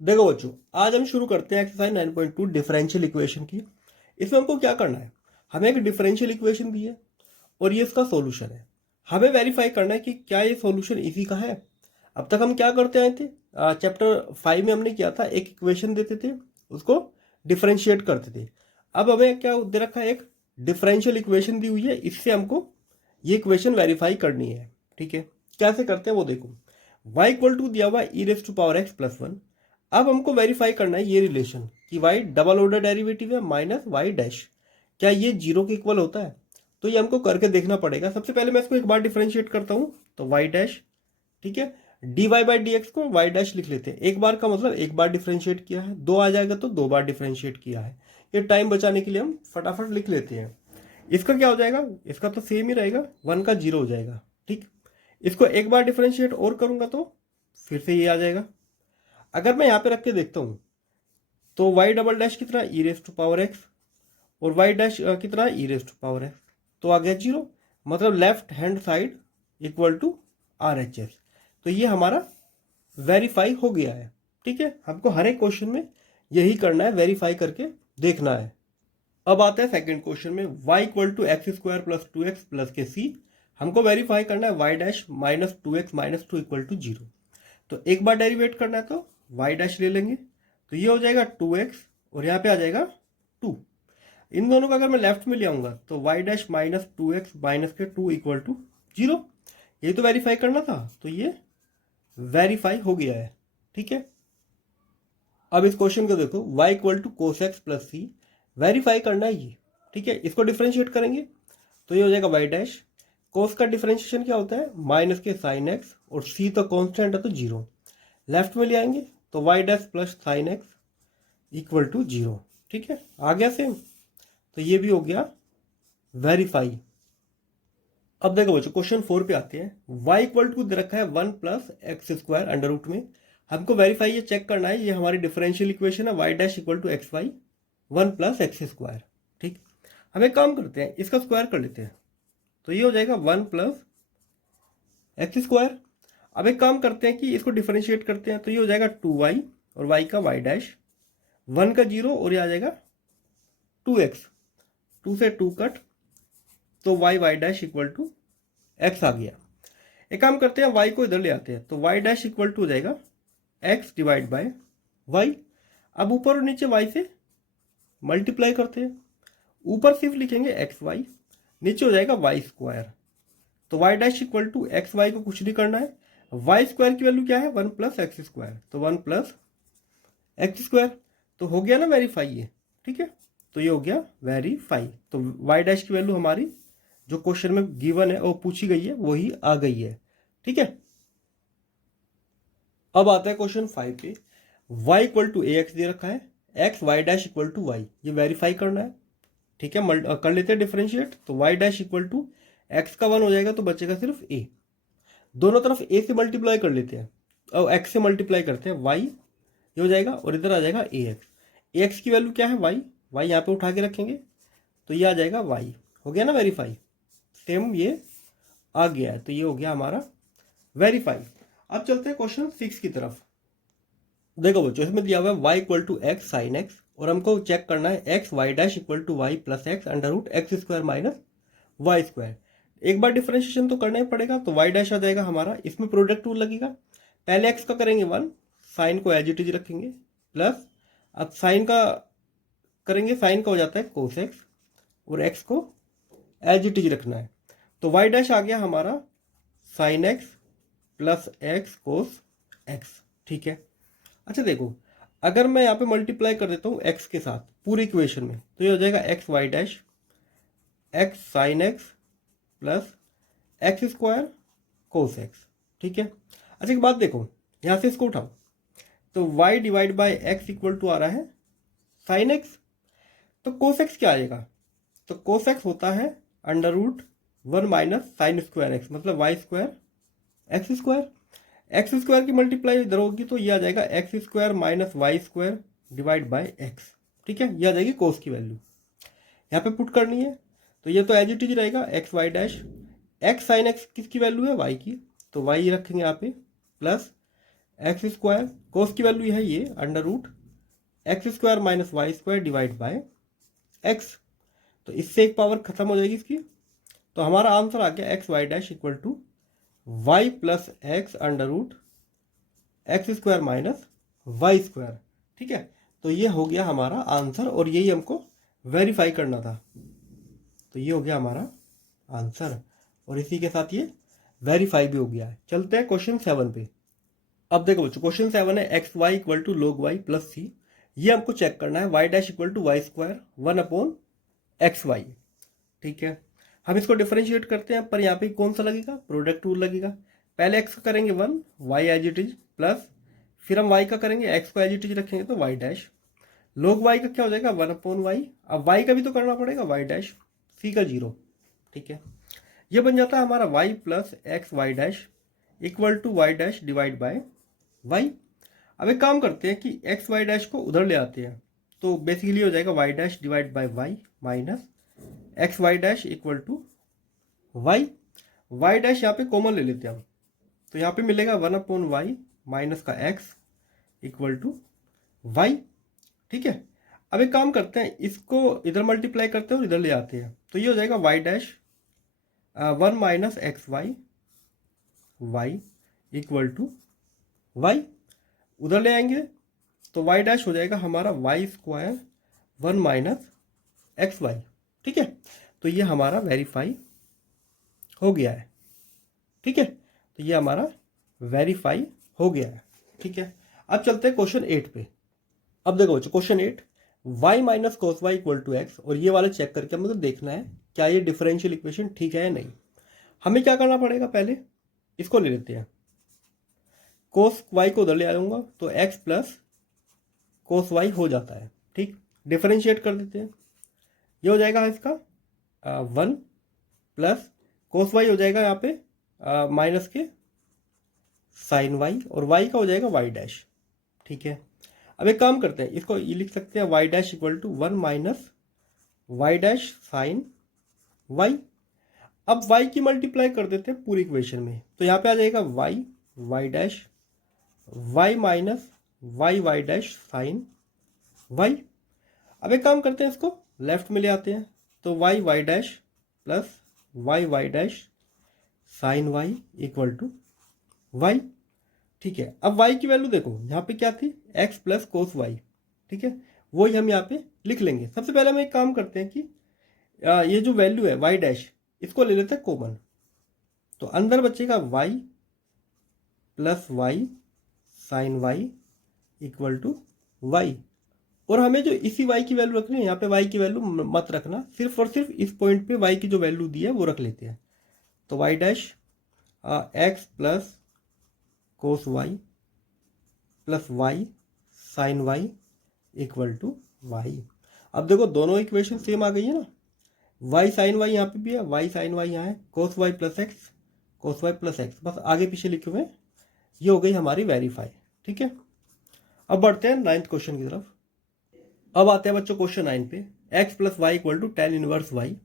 देखो बच्चों, आज हम शुरू करते हैं एक्सरसाइज 9.2 डिफरेंशियल इक्वेशन की। इसमें हमको क्या करना है, हमें एक डिफरेंशियल इक्वेशन दी है और ये इसका सॉल्यूशन है। हमें वेरीफाई करना है कि क्या ये सॉल्यूशन इसी का है। अब तक हम क्या करते आए थे, चैप्टर 5 में हमने किया था, एक इक्वेशन देते थे, उसको डिफरेंशिएट करते थे। अब हमें क्या दे रखा है, एक डिफरेंशियल इक्वेशन दी हुई है, इससे हमको ये इक्वेशन वेरीफाई करनी है। ठीक है, कैसे करते हैं वो देखो। y इक्वल टू दिया हुआ e raise to power x plus one. अब हमको वेरीफाई करना है ये रिलेशन कि y डबल ऑर्डर डेरिवेटिव है माइनस वाई डैश, क्या ये जीरो के इक्वल होता है। तो ये हमको करके देखना पड़ेगा। सबसे पहले मैं इसको एक बार डिफरेंशिएट करता हूं, तो वाई डैश, ठीक है, D Y by D X को वाई डैश लिख लेते हैं। एक बार का मतलब एक बार डिफरेंशिएट किया है, दो आ जाएगा तो दो बार डिफरेंशिएट किया है। ये टाइम बचाने के लिए हम फटाफट लिख लेते हैं। इसका क्या हो जाएगा, इसका तो सेम ही रहेगा, वन का जीरो हो जाएगा। ठीक, इसको एक बार डिफरेंशिएट और करूंगा तो फिर से ये आ जाएगा। अगर मैं यहाँ पे रख के देखता हूँ तो वाई डबल डैश कितना, e raise to power X, और वाई डैश कितना, e raise to power X, तो आ गया जीरो। मतलब left hand side equal to R H S. तो ये हमारा वेरीफाई हो गया है। ठीक है, हमको हर एक क्वेश्चन में यही करना है, वेरीफाई करके देखना है। अब आता है सेकंड क्वेश्चन में, y equal to X square plus two X plus के सी। हमको वेरीफाई करना है y dash minus two X minus two equal to zero. तो एक बार डेरिवेट करना है तो y डैश ले लेंगे, तो ये हो जाएगा टू एक्स और यहाँ पे आ जाएगा टू। इन दोनों का अगर मैं लेफ्ट में ले आऊंगा तो y dash minus two X minus के टू इक्वल टू जीरो। ये तो वेरीफाई करना था, तो ये वेरीफाई हो गया है। ठीक है, अब इस क्वेश्चन को देखो, y equal to cos X plus C, verify करना है ये। ठीक है, इसको डिफरेंशिएट करेंगे तो ये हो जाएगा y डैश, कोस का डिफरेंशिएशन क्या होता है, माइनस के साइन एक्स, और c तो कांस्टेंट है तो जीरो। लेफ्ट में ले आएंगे तो y dash plus sine X equal to zero. ठीक है, आ गया सेम, तो ये भी हो गया वेरीफाई। अब देखो बच्चों, क्वेश्चन 4 पे आते हैं। y इक्वल टू दे रखा है one plus X square under root में। हमको वेरीफाई ये चेक करना है, ये हमारी डिफरेंशियल इक्वेशन है, y dash equal to X Y one plus X square. ठीक, हम एक काम करते हैं, इसका स्क्वायर कर लेते हैं, तो ये हो जाएगा वन प्लस एक्स स्क्वायर। अब एक काम करते हैं कि इसको डिफरेंशिएट करते हैं, तो ये हो जाएगा टू वाई और वाई का वाई डैश, वन का जीरो और ये आ जाएगा टू एक्स, टू से टू कट, तो y Y dash equal to x आ गया। एक काम करते हैं, y को इधर ले आते हैं, तो y डैश इक्वल टू हो जाएगा x डिवाइड बाय y। अब ऊपर और नीचे y से मल्टीप्लाई करते हैं, ऊपर सिर्फ लिखेंगे एक्स वाई, नीचे हो जाएगा वाई स्क्वायर। तो y dash equal to X Y को कुछ नहीं करना है, वाई स्क्वायर की वैल्यू क्या है, वन प्लस एक्स स्क्वायर, तो वन प्लस एक्स स्क्वायर। तो हो गया ना वेरीफाई ये। ठीक है, तो ये हो गया वेरीफाई। तो y डैश की वैल्यू हमारी जो क्वेश्चन में गिवन है और पूछी गई है वही आ गई है। ठीक है, अब आता है क्वेश्चन 5 पे। y equal to a x दे रखा है, x Y dash equal to y, ये वेरीफाई करना है। ठीक है, कर लेते हैं डिफरेंशिएट, तो y dash equal to X का वन हो जाएगा तो बचेगा सिर्फ a। दोनों तरफ a से मल्टीप्लाई कर लेते हैं और x से मल्टीप्लाई करते हैं, y ये हो जाएगा और इधर आ जाएगा ax की वैल्यू क्या है y यहाँ पे उठा के रखेंगे, तो ये आ जाएगा y। हो गया ना वेरीफाई, सेम ये आ गया है, तो ये हो गया हमारा वेरीफाई। अब चलते हैं क्वेश्चन 6 की तरफ। देखो बच्चों, इसमें दिया हुआ है y equal to X sine X, और हमको चेक करना है x Y dash equal to Y plus X under root X square minus Y square. एक बार डिफरेंशिएशन तो करना ही पड़ेगा, तो y डैश आ जाएगा हमारा, इसमें प्रोडक्ट रूल लगेगा। पहले x का करेंगे वन, साइन को एज इट इज रखेंगे, प्लस अब साइन का करेंगे, साइन का हो जाता है कोस एक्स, और x को एज इट इज रखना है। तो y डैश आ गया हमारा साइन एक्स प्लस एक्स कोस एक्स। ठीक है, अच्छा देखो, अगर मैं यहाँ पे मल्टीप्लाई कर देता हूँ x के साथ पूरी इक्वेशन में, तो ये हो जाएगा X Y dash X sine X plus X square cos X. ठीक है, अच्छा एक बात देखो, यहाँ से इसको उठाओ, तो y divide by x equal to आ रहा है साइन एक्स, तो कोस एक्स क्या आएगा, तो कोस एक्स होता है under root one minus sine square x, मतलब y square x square. X square की मल्टीप्लाई इधर होगी तो ये आ जाएगा x square minus Y square divide by x. ठीक है, ये आ जाएगी कोस की वैल्यू, यहाँ पे पुट करनी है, तो ये तो एज इट इज रहेगा X Y dash, X sine X किसकी वैल्यू है, वाई की, तो वाई रखेंगे यहाँ पे, प्लस एक्स स्क्वायर, कोस की वैल्यू है ये under root X square minus Y square divide by X. तो इससे एक पावर खत्म हो जाएगी इसकी, तो हमारा आंसर आ गया X Y dash equal to Y plus X under root X square minus Y square. ठीक है, तो ये हो गया हमारा आंसर और यही हमको वेरीफाई करना था। तो ये हो गया हमारा आंसर और इसी के साथ ये वेरीफाई भी हो गया है। चलते हैं क्वेश्चन 7 पे। अब देखो बच्चों, क्वेश्चन 7 है x y equal to log y plus c. ये हमको चेक करना है y dash equal to y square 1 upon x Y. ठीक है, हम इसको डिफरेंशिएट करते हैं, पर यहाँ पे कौन सा लगेगा, प्रोडक्ट रूल लगेगा। पहले एक्स का करेंगे 1, Y as it is plus, फिर हम वाई का करेंगे एक्स को एज इट इज रखेंगे तो वाई डैश, log y का क्या हो जाएगा 1 अपॉन वाई। अब वाई का भी तो करना पड़ेगा वाई डैश, सी का 0। ठीक है, ये बन जाता है हमारा Y plus X Y dash equal to Y dash divide by Y. अब एक काम करते हैं कि एक्स वाई डैश को उधर ले आते हैं, तो बेसिकली हो जाएगा Y dash divide by Y minus X Y dash equal to Y. Y dash यहाँ पे कॉमन ले लेते हैं हम, तो यहाँ पे मिलेगा 1 अपॉन वाई माइनस का एक्स इक्वल टू वाई। ठीक है, अब एक काम करते हैं, इसको इधर मल्टीप्लाई करते हैं और इधर ले आते हैं, तो ये हो जाएगा Y dash 1 minus X Y Y equal to Y. उधर ले आएंगे तो वाई डैश हो जाएगा हमारा Y square 1 minus X Y. ठीक है, तो ये हमारा वेरीफाई हो गया है। ठीक है, तो ये हमारा वेरीफाई हो गया है। ठीक है, अब चलते हैं क्वेश्चन 8 पे। अब देखो बच्चों question 8, y minus cos Y equal to X, और ये वाला चेक करके हमें तो देखना है क्या ये डिफरेंशियल इक्वेशन ठीक है या नहीं। हमें क्या करना पड़ेगा, पहले इसको ले लेते हैं, कोस वाई को उधर ले आऊंगा तो x प्लस कोस वाई हो जाता है। ठीक, डिफरेंशिएट कर देते हैं, ये हो जाएगा इसका 1 प्लस कोस वाई हो जाएगा यहाँ पे माइनस के साइन वाई, और y का हो जाएगा वाई डैश। ठीक है, अब एक काम करते हैं, इसको ये लिख सकते हैं Y dash equal to 1 minus Y dash sine Y. अब y की मल्टीप्लाई कर देते हैं पूरी इक्वेशन में, तो यहाँ पे आ जाएगा y Y dash y minus Y Y dash sine y। अब एक काम करते हैं, इसको लेफ्ट में ले आते हैं, तो y Y dash plus Y Y dash sine y equal to y। ठीक है, अब y की वैल्यू देखो यहाँ पे क्या थी, x प्लस कोस वाई। ठीक है, वही हम यहाँ पे लिख लेंगे। सबसे पहले हम एक काम करते हैं कि ये जो वैल्यू है y डैश, इसको ले लेते हैं कॉमन, तो अंदर बचेगा y plus Y sine Y equal to Y. और हमें जो इसी y की वैल्यू रखनी है, यहाँ पे y की वैल्यू मत रखना, सिर्फ और सिर्फ इस पॉइंट पे y की जो वैल्यू दी है वो रख लेते हैं। तो y dash x plus cos Y plus Y sine Y equal to Y. अब देखो दोनों इक्वेशन सेम आ गई है ना, वाई साइन वाई यहाँ पे भी है, वाई साइन वाई यहाँ है, कोस वाई प्लस एक्स कोस वाई प्लस एक्स, बस आगे पीछे लिखे हुए, ये हो गई हमारी वेरीफाई। ठीक है, अब बढ़ते हैं 9th क्वेश्चन की तरफ। अब आते हैं बच्चों क्वेश्चन 9 पे, X plus Y equal to tan inverse Y,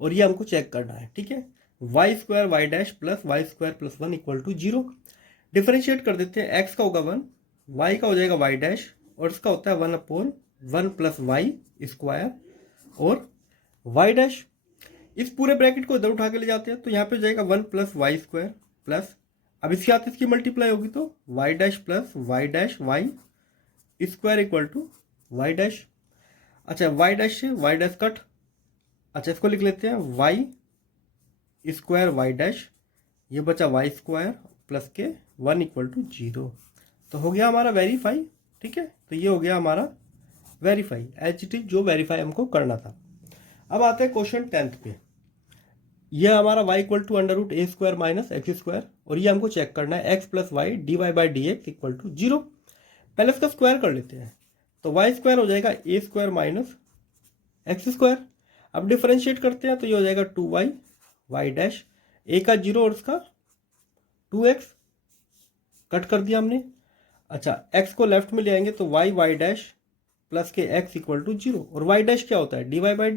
और ये हमको चेक करना है। ठीक है, Y square Y dash plus Y square plus 1 equal to 0। Differentiate कर देते हैं, एक्स का होगा 1, वाई का हो जाएगा वाई डैश, और इसका होता है 1 अपॉन 1 प्लस वाई स्क्वायर और वाई डैश। इस पूरे ब्रैकेट को इधर उठा के ले जाते हैं, तो यहाँ पे हो जाएगा 1 प्लस वाई स्क्वायर प्लस, अब इसके साथ इसकी मल्टीप्लाई होगी तो Y dash plus Y dash Y square equal to Y dash. अच्छा, वाई डैश से वाई डैश कट, अच्छा इसको लिख लेते हैं वाई स्क्वायर वाई डैश, ये बचा वाई स्क्वायर प्लस के 1 इक्वल टू 0। तो हो गया हमारा वेरीफाई। ठीक है, तो ये हो गया हमारा वेरीफाई एच टी, जो वेरीफाई हमको करना था। अब आते हैं क्वेश्चन 10th पे। ये हमारा y equal to under root A square minus X square, और ये हमको चेक करना है X plus Y D Y by D X equal to 0। पहले इसका स्क्वायर कर लेते हैं, तो वाई स्क्वायर हो जाएगा ए स्क्वायर माइनस एक्स स्क्वायर। अब डिफरेंशिएट करते हैं, तो ये हो जाएगा 2y वाई डैश, ए का 0 और इसका 2x कट कर दिया हमने। अच्छा, x को लेफ्ट में ले आएंगे तो y वाई डैश प्लस के x इक्वल टू 0, और y डैश क्या होता है D Y by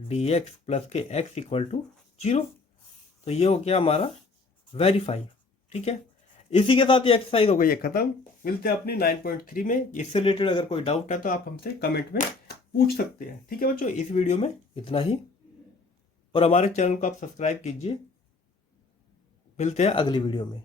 D X plus के x इक्वल टू 0। तो ये हो गया हमारा वेरीफाई। ठीक है, इसी के साथ ये एक्सरसाइज हो गई है खत्म। मिलते हैं अपनी 9.3 में। इससे रिलेटेड अगर कोई डाउट है तो आप हमसे कमेंट में पूछ सकते हैं। ठीक है बच्चों, इस वीडियो में इतना ही, और हमारे चैनल को आप सब्सक्राइब कीजिए। मिलते हैं अगली वीडियो में।